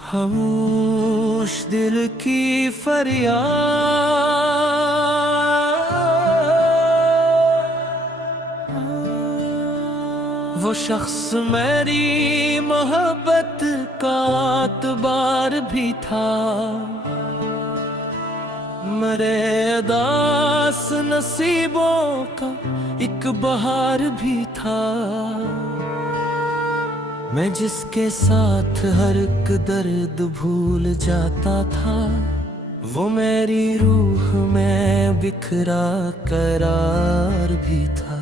खामोश दिल की फरियाद, वो शख्स मेरी मोहब्बत का एतबार भी था। मेरे अदास नसीबों का एक बहार भी था। मैं जिसके साथ हर एक दर्द भूल जाता था, वो मेरी रूह में बिखरा करार भी था।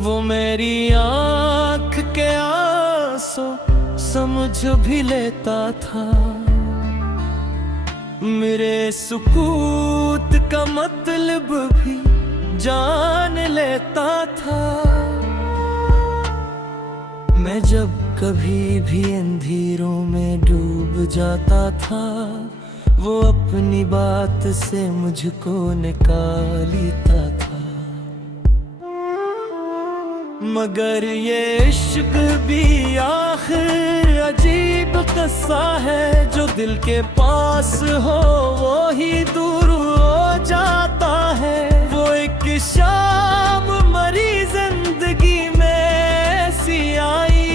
वो मेरी आँख के आंसू समझ भी लेता था, मेरे सुकूत का मतलब भी जान लेता था। मैं जब कभी भी अंधेरों में डूब जाता था, वो अपनी बात से मुझको निकालता था। मगर ये इश्क भी आखिर अजीब किस्सा है, जो दिल के पास हो वो ही दूर हो जाता है। वो एक शाम मरी जिंदगी में ऐसी आई,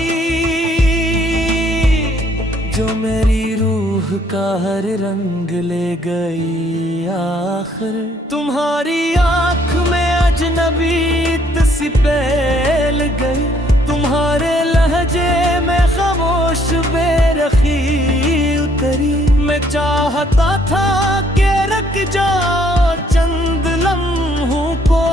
जो मेरी रूह का हर रंग ले गई आखिर। तुम्हारी आँख में अजनबी सी पहल गई, तुम्हारे लहजे में खामोश बेरखी उतरी। मैं चाहता था कि रख जाओ चंद लम्हों को,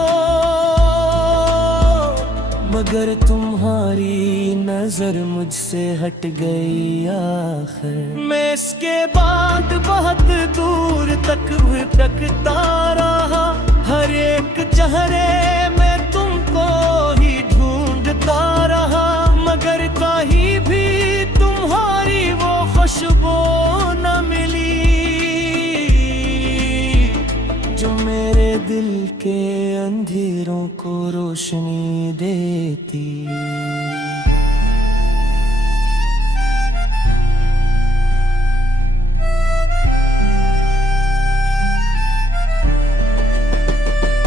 मगर तुम्हारी नजर मुझसे हट गई आखिर। मैं इसके बाद बहुत दूर तक भटकता रहा, हर एक चेहरे में तुमको ही ढूंढता रहा। मगर कहीं भी तुम्हारी वो खुशबू न मिली, जो मेरे दिल के अंधेरों को रोशनी देती।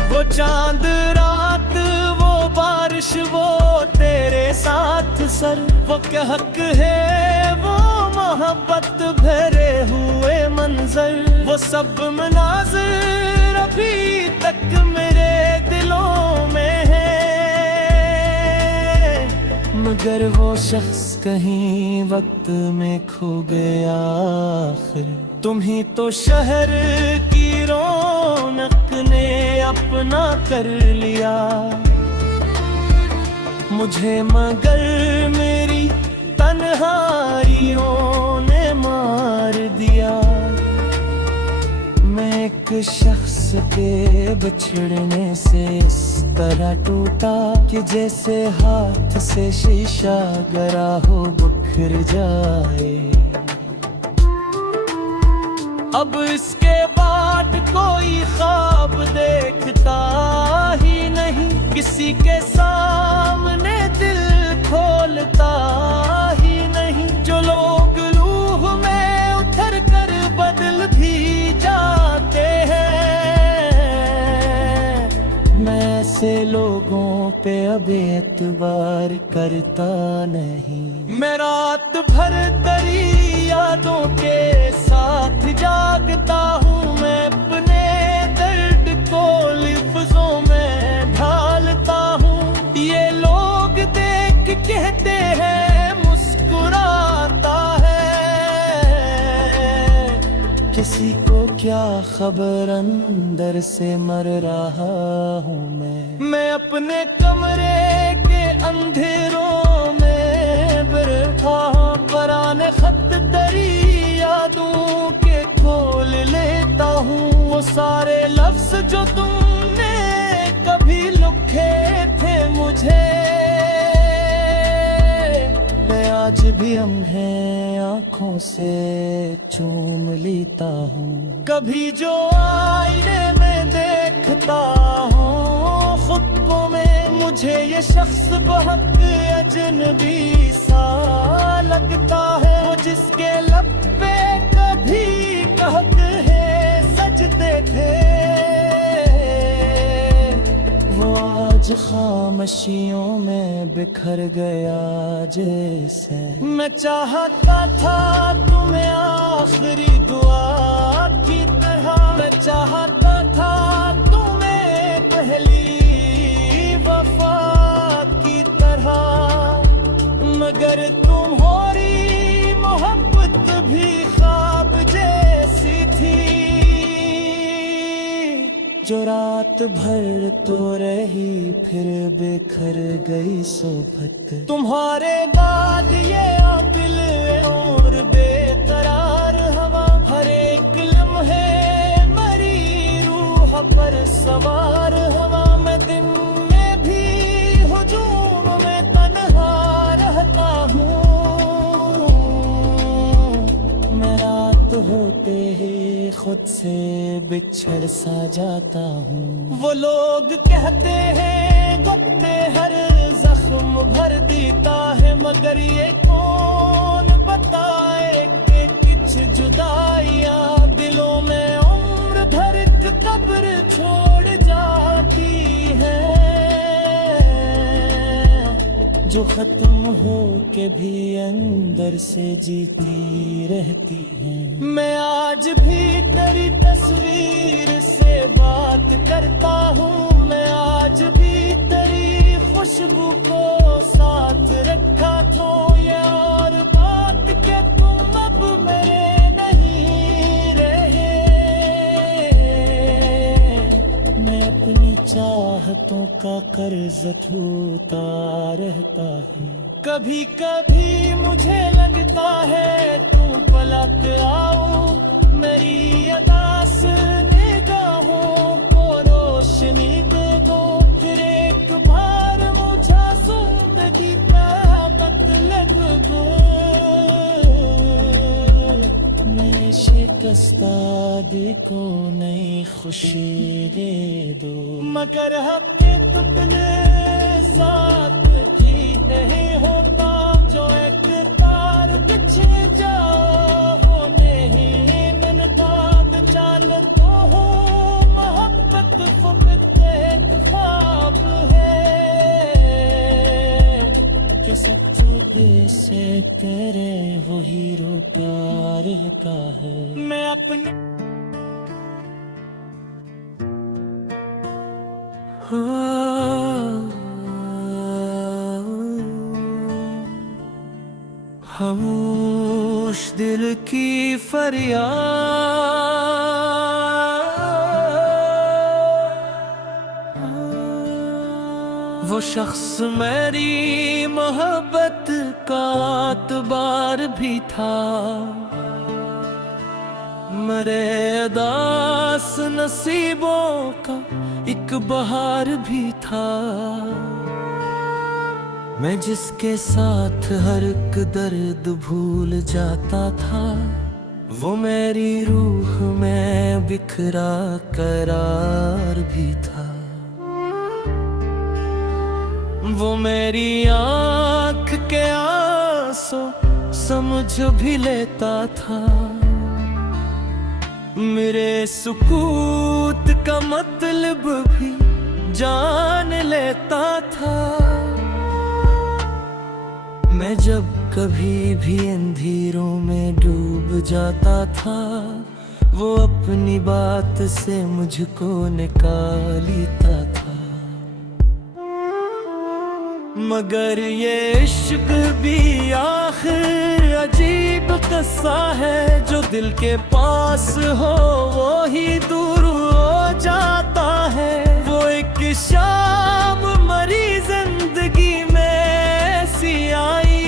वो चांद रात, वो बारिश, वो तेरे साथ सर, वो क्या हक है, वो मोहब्बत भरे हुए मंजर। वो सब मनाज़िर अभी तक मेरे दिलों में है, मगर वो शख्स कहीं वक्त में खो गया आखिर। तुम ही तो शहर की रौनक ने अपना कर लिया मुझे, मगर मेरी तन्हाइयों ने मार दिया। मैं एक शख्स के बिछड़ने से इस तरह टूटा कि जैसे हाथ से शीशा गरा हो बिखर जाए। अब इसके बाद कोई ख्वाब देखता ही नहीं, किसी के सामने दिल खोलता ही नहीं। जो लोग रूह में उतर कर बदल भी जाते हैं, मैं ऐसे लोगों पे अब एतबार करता नहीं। मैं रात भर तेरी यादों के साथ जागता हूँ, मैं अपने दर्द को लफ्ज़ों में ढालता हूँ। ये लोग देख कहते हैं मुस्कुराता है, किसी को क्या खबर अंदर से मर रहा हूँ मैं अपने कमरे के अंधेरों में बैठा हूँ। पराने खत तेरी यादों के खोल लेता हूँ, वो सारे लफ्ज जो तुमने कभी लिखे थे मुझे, मैं आज भी लम्हे आँखों से चूम लेता हूँ। कभी जो आईने में देखता हूँ खुतबों में मुझे ये शख्स बहुत अजनबी सा लगता है। वो जिसके लब पे कभी कहते हैं सजदे थे, वो आज खामोशियों में बिखर गया जैसे। मैं चाहता था तुम्हें आखिरी दुआ की तरह, मैं चाहता था तुम्हें पहली वफा की तरह, मगर तुम्हारी मोहब्बत भी ख्वाब जैसी थी, जो रात भर तो रही फिर बिखर गई सोबत। तुम्हारे बाद ये दिल और बेकरार हवा, हर एक लम्हे मरी रूह पर सवार हवा। मैं दिन में भी हुजूम में तन्हा रहता हूँ, मैं रात होते ही खुद से बिछड़ सा जाता हूँ। वो लोग कहते हैं गुप्ते हर जख्म भर देता है, मगर ये कौन बताए कि कुछ जुदाइयाँ दिलों में उम्र भर कब्र छोड़ जाती है, जो खत्म हो के भी अंदर से जीती रहती है। मैं आज भी तेरी तस्वीर से बात करता हूँ, मैं आज भी तेरी खुशबू को साथ रखा था। ये और बात के तुम अब मेरे नहीं रहे, मैं अपनी चाहतों का कर्ज उठता रहता हूँ। कभी कभी मुझे लगता है तू पलट आओ, मेरी अदास निगाहों को रोशनी दे दो, फिर एक बार मुझे जिंदगी का मतलब दो। मैं शिकस्ता दिल को नई खुशी दे दो, मगर हफ्ते टुकड़े साथ जीते ही होता, जो एक तार पीछे जाओ होने ही मनकाद चाल तो हो। मोहब्बत फकत एक ख्वाब है कि सच्चे दिल से तेरे वो हीरो प्यार का है। मैं अपने खामोश दिल की फरियाद, वो शख्स मेरी मोहब्बत का एतबार भी था, मेरे अदास नसीबों का एक बहार भी था। मैं जिसके साथ हर एक दर्द भूल जाता था, वो मेरी रूह में बिखरा करार भी था। वो मेरी आँख के आंसू समझ भी लेता था, मेरे सुकूत का मतलब भी जान लेता था। मैं जब कभी भी अंधेरों में डूब जाता था, वो अपनी बात से मुझको निकालता था। मगर ये इश्क भी आखिर अजीब किस्सा है, जो दिल के पास हो वो ही दूर हो जाता है। वो एक शाम मरी जिंदगी में ऐसी आई,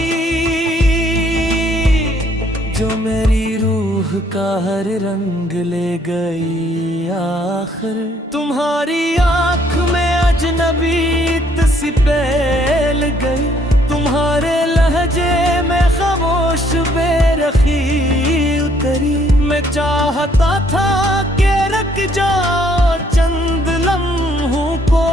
जो मेरी रूह का हर रंग ले गई आखिर। तुम्हारी आँख में अजनबीत सी फैल गई, तुम्हारे लहजे में खामोश बेरखी उतरी। मैं चाहता था कि रख जाओ चंद लम्हों को,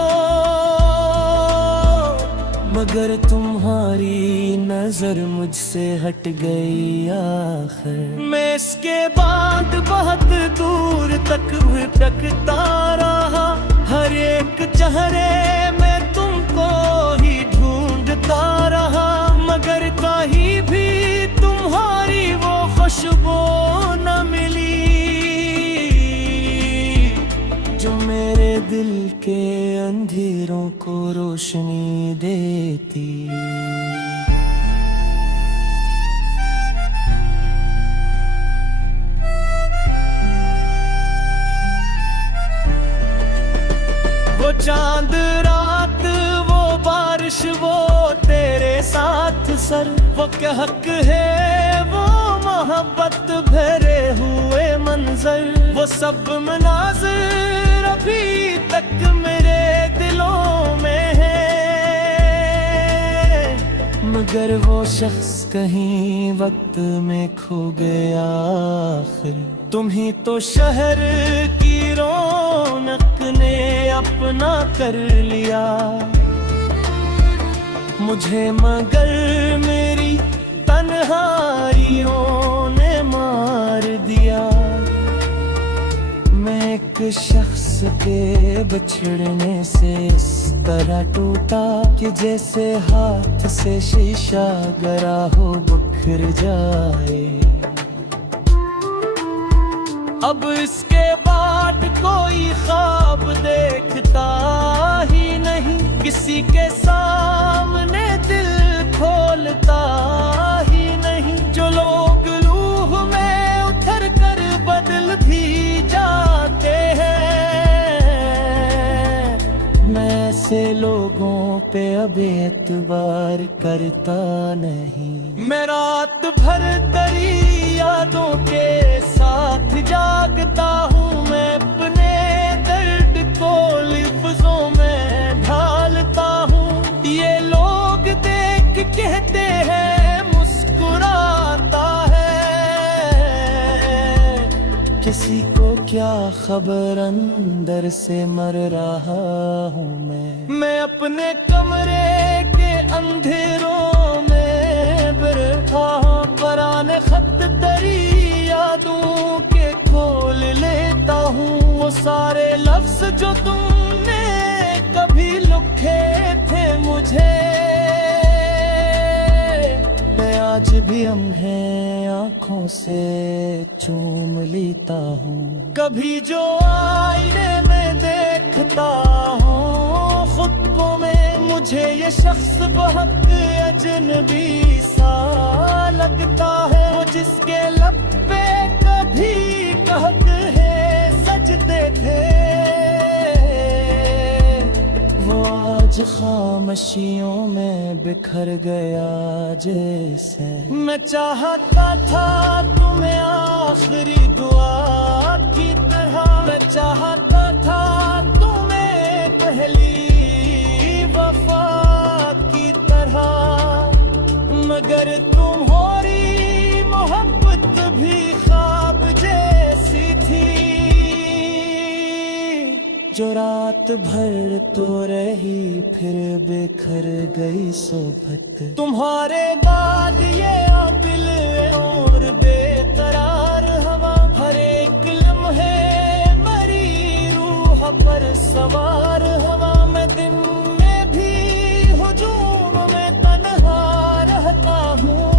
मगर तुम्हारी नजर मुझसे हट गई आखिर। मैं इसके बाद बहुत दूर तक भटकता रहा, हर एक चेहरे में तुमको ही ढूंढता रहा, मगर कहीं भी तुम्हारी वो खुशबू न मिली जो मेरे दिल के अंधेरों को रोशनी देती। वो चांद रात, वो बारिश, वो तेरे साथ सर, वो क्या हक है, वो मोहब्बत भरे हुए मंजर, वो सब मनाज़िर अभी तक मेरे दिलों में है, मगर वो शख्स कहीं वक्त में खो गया आखिर। तुम ही तो शहर की रौनक ने अपना कर लिया मुझे, मगर मेरी तन्हाइयों ने मार दिया। मैं एक शख्स के बिछड़ने से इस तरह टूटा कि जैसे हाथ से शीशा गरा हो बिखर जाए। अब इसके बाद कोई ख्वाब देखता ही नहीं, किसी के सामने दिल खोलता ही नहीं, जो लोग रूह में उतर कर बदल भी जाते हैं, मैं ऐसे लोगों पे अब एतबार करता नहीं। मैं रात भर तेरी यादों के साथ जागता हूँ, मैं अपने दर्द को लफ्ज़ों में ढालता हूँ, ये लोग देख कहते हैं मुस्कुराता है, किसी को क्या खबर अंदर से मर रहा हूँ मैं अपने कमरे के अंधेरों में बैठा हूँ, पराने खत तेरी यादों के खोल लेता हूँ, वो सारे लफ्ज जो तुमने कभी लिखे थे मुझे, मैं आज भी उन्हें आँखों से चूम लेता हूँ। कभी जो आईने में देखता हूँ खुद को मैं, मुझे ये शख्स बहुत अजनबी सा लगता है, वो जिसके लब पे कभी कहक है सजदे थे, वो आज खामोशियों में बिखर गया जैसे। मैं चाहता था तुम्हें आखिरी दुआ की तरह, मैं चाहता था तुम्हें पहली वफा की तरह, मगर तुम्हारी मोहब्बत भी ख्वाब जैसी थी, जो रात भर तो रही फिर बिखर गई सोबत। तुम्हारे बाद ये आबिल और बेकरार हवा, हर एक लम्हे मरी रूह पर सवार हवा, मैं दिन में भी हुजूम में तन्हा रहता हूँ,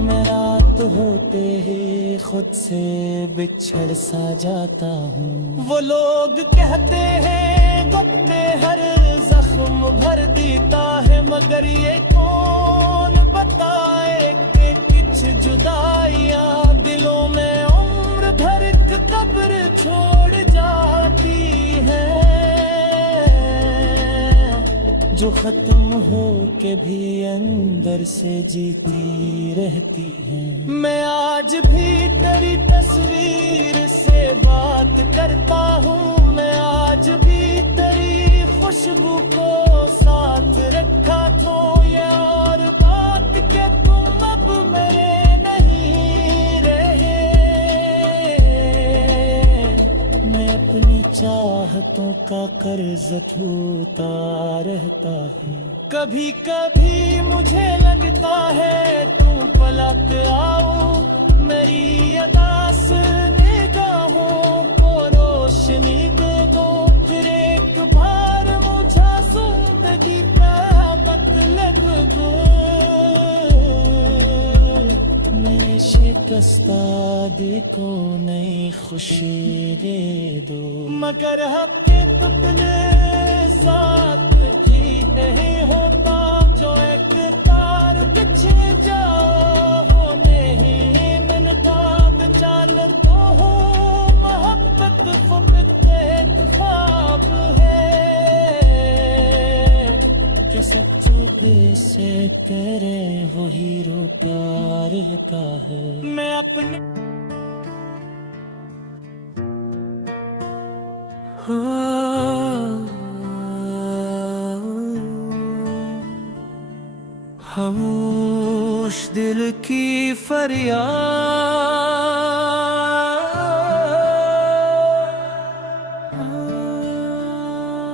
मैं रात होते ही खुद से बिछड़ सा जाता हूँ। वो लोग कहते हैं गप्पे हर जख्म भर देता है, मगर ये कौन बताए कि कुछ जुदाइयाँ दिलों में उम्र भर कब्र छोड़ जाती है, जो खत्म हो के भी अंदर से जीती रहती है। मैं आज भी तेरी तस्वीर से बात करता हूँ, मैं आज भी तेरी खुशबू को साथ रखा तो ये और बात के तुम अब मेरे नहीं रहे, मैं अपनी चाह चाहतों का कर्ज उठता रहता है। कभी कभी मुझे लगता है तुम पलट आओ, मेरी अदास निगाहों को रोशनी दे दो। फिर एक बार मुझे जिंदगी का मतलब दो। मेरे शिकस्ता दिल को नई खुशी दे दो। मगर हफ्ते टुकड़े साथ जीते ही होता, जो एक तार पीछे जाओ होने ही मिलता। जान तो हो मोहब्बत फुकत एक ख्वाब है, क्या सच्चे दिल से तेरे वो हीरो प्यार का है। मैं अपने खामोश दिल की फरियाद,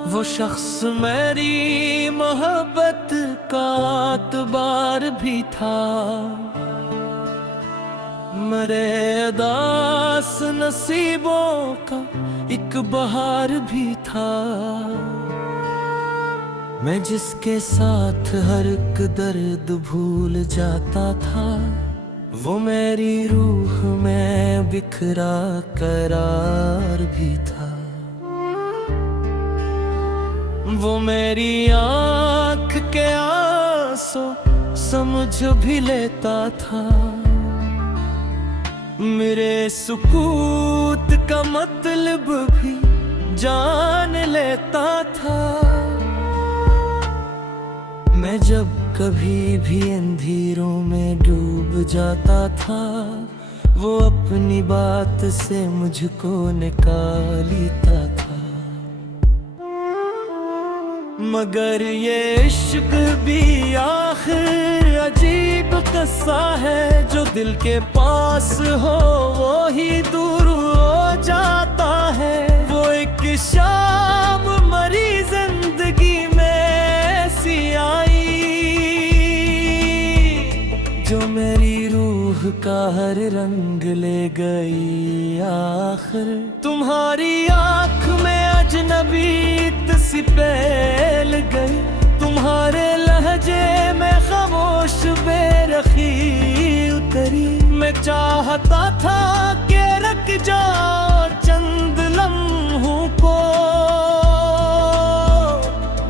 वो शख्स मेरी मोहब्बत का एतबार भी था। मेरे अदास नसीबों का एक बहार भी था। मैं जिसके साथ हर एक दर्द भूल जाता था, वो मेरी रूह में बिखरा करार भी था। वो मेरी आँख के आंसू समझ भी लेता था, मेरे सुकूत का मतलब भी जान लेता था। मैं जब कभी भी अंधेरों में डूब जाता था, वो अपनी बात से मुझको निकालता था। मगर ये इश्क भी आखिर अजीब किस्सा है, जो दिल के पास हो वो ही दूर हो जाता है। वो एक शाम मरी जिंदगी में ऐसी आई, जो मेरी रूह का हर रंग ले गई आखिर। तुम्हारी आँख में अजनबी सी पहल गई, तुम्हारे लहजे में खामोश बेरखी उतरी। मैं चाहता था कि रख जाओ चंद लम्हों को,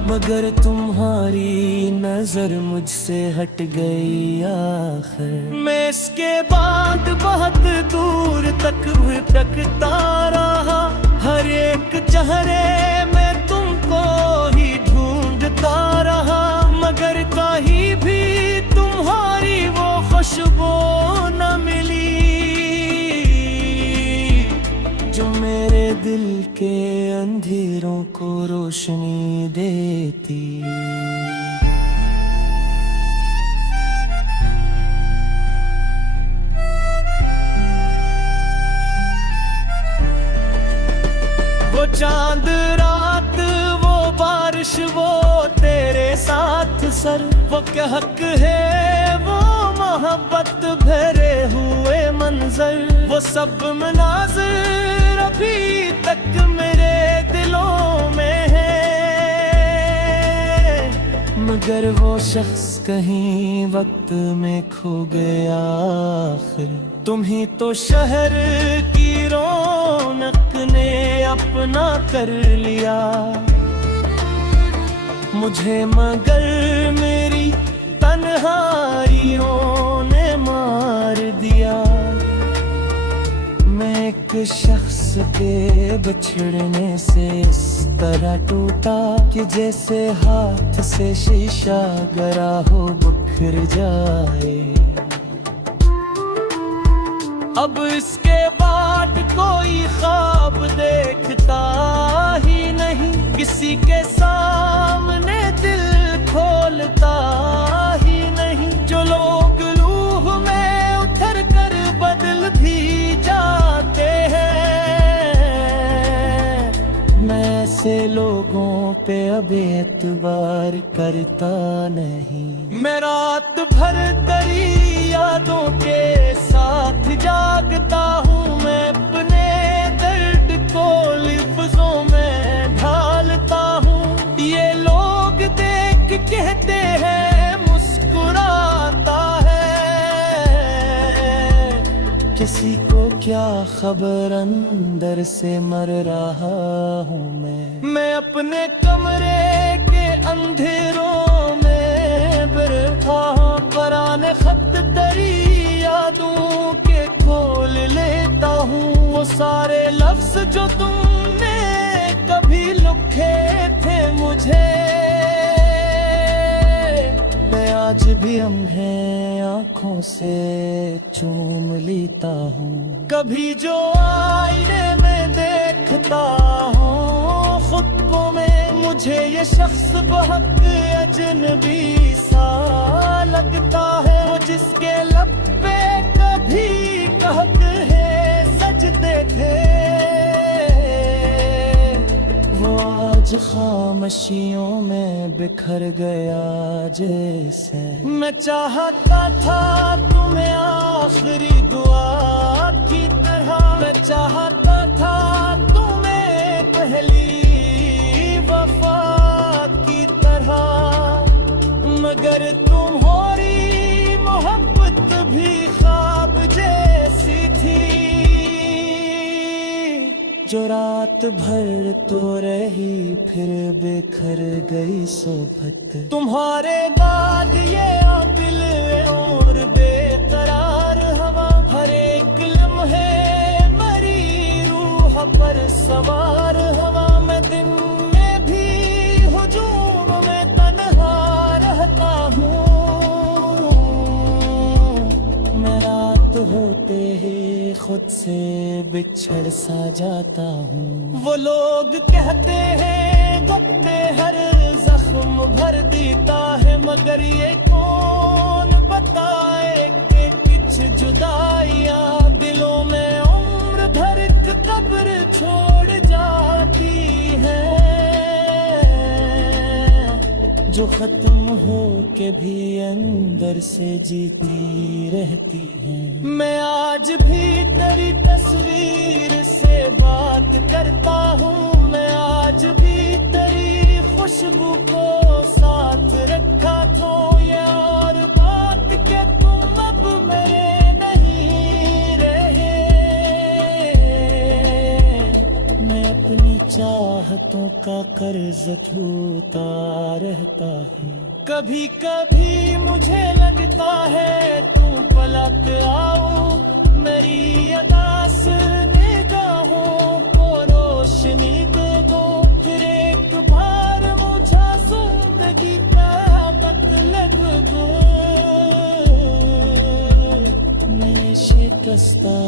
मगर तुम्हारी नजर मुझसे हट गई आखिर। मैं इसके बाद बहुत दूर तक भटकता रहा, हर एक चेहरे में तुमको ही ढूंढता रहा। मगर कहीं भी तुम्हारी वो खुशबू न मिली, जो मेरे दिल के अंधेरों को रोशनी देती। वो चांद रात, वो बारिश, वो तेरे साथ सर, वो क्या हक है, वो मोहब्बत भरे हुए मंजर। वो सब मनाज़िर अभी तक मेरे दिलों में है, मगर वो शख्स कहीं वक्त में खो गया आखिर। तुम ही तो शहर की रौनक ने अपना कर लिया मुझे, मगर मेरी तन्हाइयों ने मार दिया। मैं एक शख्स के बिछड़ने से इस तरह टूटा कि जैसे हाथ से शीशा गरा हो बिखर जाए। अब इसके बाद कोई ख्वाब देखता ही नहीं, किसी के सामने दिल खोलता ही नहीं। जो लोग लूह में उतर कर बदल भी जाते हैं, मैं आंखों पे अब एतबार करता नहीं। मैं रात भर तेरी यादों के साथ जागता हूँ, मैं अपने दर्द को लफ्जों में ढालता हूँ। ये लोग देख कहते हैं मुस्कुराता है, किसी को क्या खबर अंदर से मर रहा हूँ मैं अपने कमरे के अंधेरों में बैठा हूँ, पुराने खत तेरी यादों के खोल लेता हूँ। वो सारे लफ्ज जो तुमने कभी लिखे थे मुझे, मैं आज भी लम्हे आँखों से चूम लेता हूँ। कभी जो आईने में देखता हूँ खुद को मैं, मुझे ये शख्स बहुत अजनबी सा लगता है। वो जिसके लब पे कभी कहक है सजदे थे, वो आज खामोशियों में बिखर गया जैसे। मैं चाहता था तुम्हें आखिरी दुआ की तरह, मैं चाहता था तुम्हें पहली वफा की तरह, मगर तुम्हारी मोहब्बत भी ख्वाब जैसी थी, जो रात भर तो रही फिर बिखर गई सोबत। तुम्हारे बाद ये आबिल और बेकरार हवा, हर एक लम्हे मरी रूह पर सवार हवा। मैं दिन में भी हुजूम में तन्हा रहता हूँ, मैं रात होते ही खुद से बिछड़ सा जाता हूँ। वो लोग कहते हैं गप्पे हर जख्म भर देता है, मगर ये कौन बताए कि कुछ जुदाइयाँ दिलों में उम्र भर कब्र छोड़ जाती है, जो खत्म हो के भी अंदर से जीती रहती है। मैं आज भी तेरी तस्वीर से बात करता हूँ, मैं आज भी तेरी खुशबू को साथ रखा था। ये और बात के तुम अब मेरे नहीं रहे, मैं अपनी चाहतों का कर्ज ढूंढता रहता हूँ। कभी कभी मुझे लगता है तू पलट आओ, मेरी अदास निगाहों को रोशनी दे दो, फिर एक बार मुझे जिंदगी का मतलब दो। नए शिकस्ता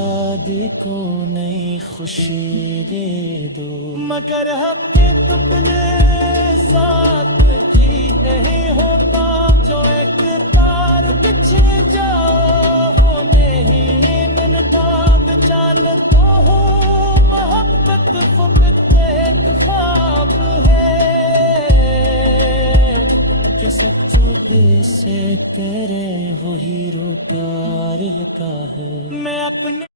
दिल को नई खुशी दे दो, मगर अपने तुपले साथ जीते ही होता, जो एक तार पीछे जाओ होने ही मिलता। चाल तो हो मोहब्बत फकत एक ख्वाब है, कि सच्चे दिल से तेरे वो हीरो प्यार का है। मैं अपने